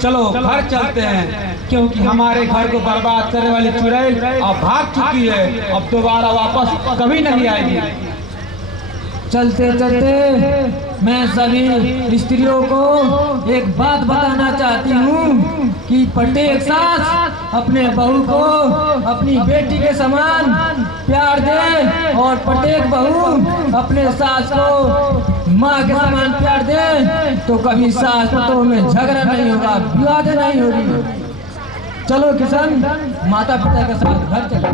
चलो घर चलते हैं, क्योंकि हमारे घर को बर्बाद करने वाली चुड़ैल अब भाग चुकी है, अब दोबारा वापस कभी नहीं आएगी। चलते चलते मैं सभी स्त्रियों को एक बात बताना चाहती हूँ कि प्रत्येक सास अपने बहू को अपनी बेटी के समान प्यार दे, और प्रत्येक बहू अपने सास को माँ के समान प्यार दे, तो कभी सास पतोह में झगड़ा नहीं होगा, विवाद नहीं होगी। चलो किशन, माता पिता के साथ घर चलो।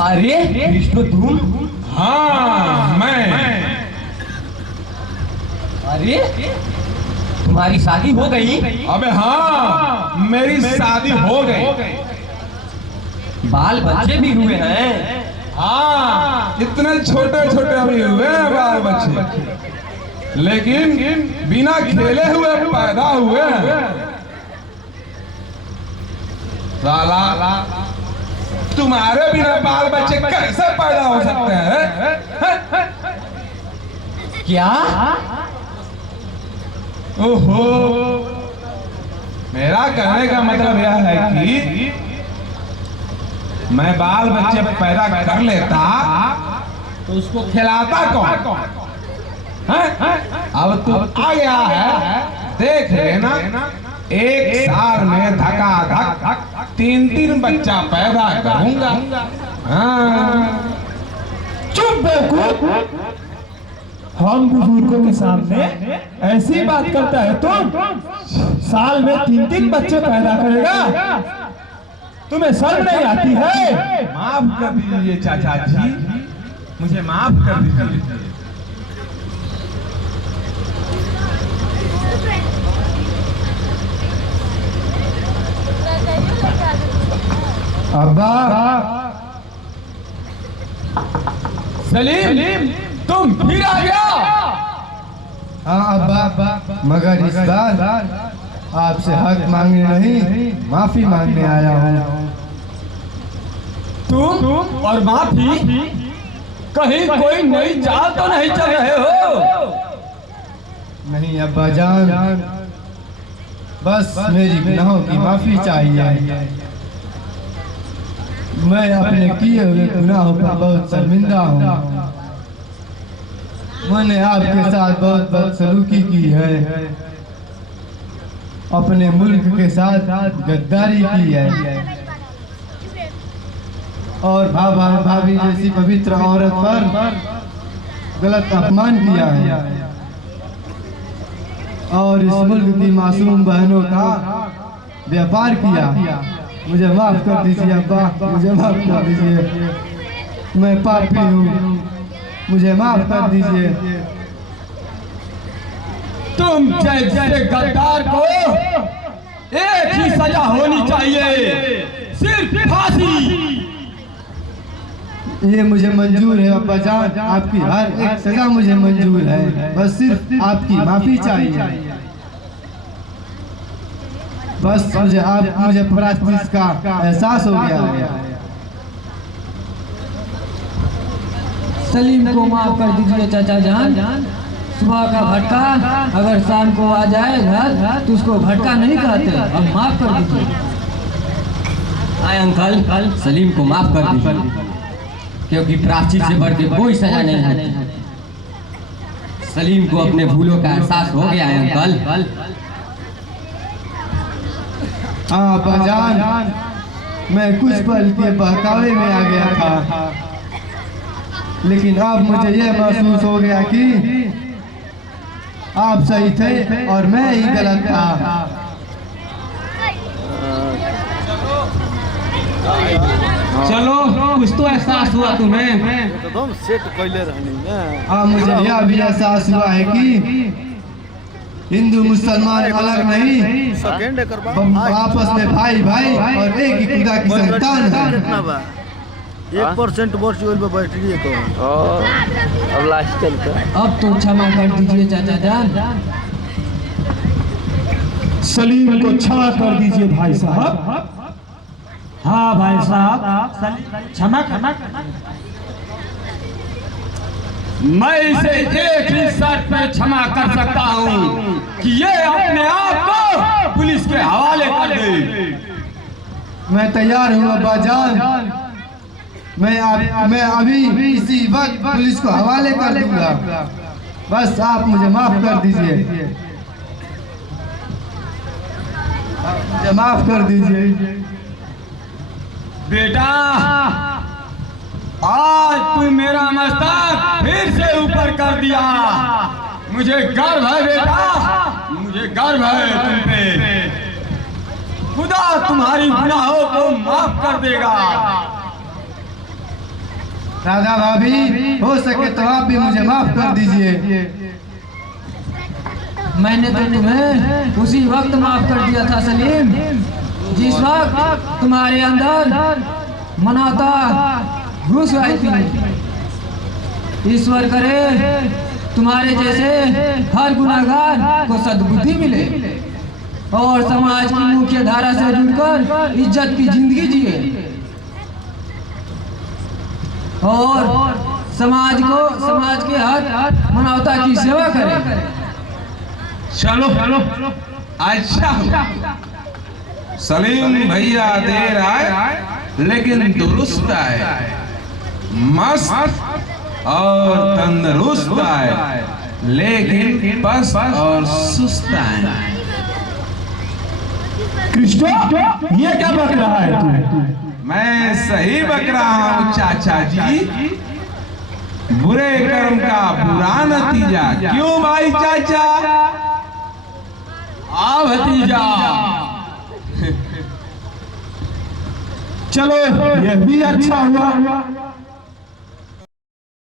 अरे विष्णु तुम? हाँ मैं। अरे तुम्हारी शादी हो गई? अबे हाँ, मेरी शादी हो गई। बाल बच्चे भी हुए हैं? हाँ, इतने छोटे छोटे अभी हुए हैं बाल बच्चे, लेकिन बिना खेले हुए पैदा हुए हैं। साला, तुम्हारे बिना बाल बच्चे कैसे पैदा हो सकते हैं? क्या? ओहो, मेरा कहने का मतलब यह है कि मैं बाल बच्चे पैदा कर लेता तो उसको खिलाता कौन? अब तू आ गया है, देख लेना, एक साल में धका धक 3 बच्चा पैदा करूंगा। चुप बेवकूफ, हम बुजुर्गों के सामने ऐसी बात करता है तुम? साल में 3 बच्चे पैदा करेगा? तुम्हें शर्म नहीं आती है? माफ कर दीजिए चाचा जी, मुझे माफ कर दीजिए। अब्बा। सलीम, तुम फिर आ गया? हाँ अब्बा, मगर इस बार आपसे हक मांगने नहीं, माफी मांगने आया हूँ। तुम और माफी? कहीं कोई नई चाल तो नहीं चल रहे हो? नहीं अब्बा जान, बस मेरी गुनाहों की माफी चाहिए। मैं अपने किए हुए गुनाहों पर बहुत शर्मिंदा हूँ। मैंने आपके साथ बहुत बदसलूकी की है, अपने मुल्क के साथ गद्दारी की है, और भाभी जैसी पवित्र औरत पर गलत अपमान किया है, और इस मुल्क की मासूम बहनों का व्यापार किया। मुझे माफ कर दीजिए अब्बा, मुझे माफ कर दीजिए, मैं पापी हूँ, मुझे माफ कर दीजिए। तुम जैसे गद्दार को एक ही सजा होनी चाहिए, सिर्फ फांसी। ये मुझे मंजूर है अब्बा जान, आपकी हर एक सजा मुझे मंजूर है, बस सिर्फ आपकी माफी चाहिए। बस मुझे प्रायश्चित का एहसास हो गया है। सलीम को माफ कर दीजिए चाचा जान। सुबह का भटका अगर शाम को आ जाए घर तो उसको भटका नहीं कहते, अब माफ कर दीजिए। आए अंकल, सलीम को माफ कर दीजिए, क्योंकि प्रायश्चित से बढ़ के कोई सजा नहीं है। सलीम को अपने भूलों का एहसास हो गया है अंकल। हाँ अब्बा जान, मैं कुछ पल के बहकावे में आ गया था, लेकिन अब मुझे यह महसूस हो गया कि आप सही थे और मैं ही गलत था। चलो, कुछ तो एहसास हुआ तुम्हें? एकदम सेट कैले रहनी ना। हाँ, मुझे यह भी एहसास हुआ है कि हिंदू मुसलमान अलग नहीं, सेकंड आपस में भाई भाई और एक ही खुदा की संतान है। 1% वर्ष पे बैटरी तो अब लास्ट चलता। अब तो क्षमा कर दीजिए चाचा जान। सलीम को क्षमा कर दीजिए भाई साहब। हाँ भाई साहब, क्षमा क्षमा। मैं इसे एक ही शर्त पर क्षमा कर सकता हूँ कि ये अपने आप को पुलिस के हवाले कर दे। मैं तैयार हूँ अब्बा जान। मैं अभी इसी वक्त पुलिस को हवाले कर दूंगा। बस आप मुझे माफ कर दीजिए। आप मुझे माफ कर दीजिए। बेटा, आज तू मेरा मस्तक फिर से ऊपर कर दिया। मुझे गर्व है बेटा, मुझे गर्व है तुम पे। खुदा तुम्हारी गुनाहों को माफ कर देगा। राधा भाभी, हो सके तो आप भी मुझे माफ कर दीजिए। मैंने तो तुम्हें उसी वक्त माफ कर दिया था सलीम, जिस वक्त तुम्हारे अंदर मनाता घुस आई थी। ईश्वर करे तुम्हारे जैसे हर गुनाहगार को सद्बुद्धि मिले और समाज की मुख्य धारा से जुड़कर इज्जत की जिंदगी जिए और समाज के हर मानवता की सेवा करे। चलो अच्छा, सलीम भैया देर आए लेकिन दुरुस्त आए, मस्त और तंदुरुस्त आए, लेकिन पस्त और सुस्त आए। कृष्ण, ये क्या बक रहा है तू? मैं सही बक रहा हूँ चाचा जी। बुरे कर्म का बुरा नतीजा। क्यों भाई चाचा? आ भतीजा, चलो, यह भी अच्छा हुआ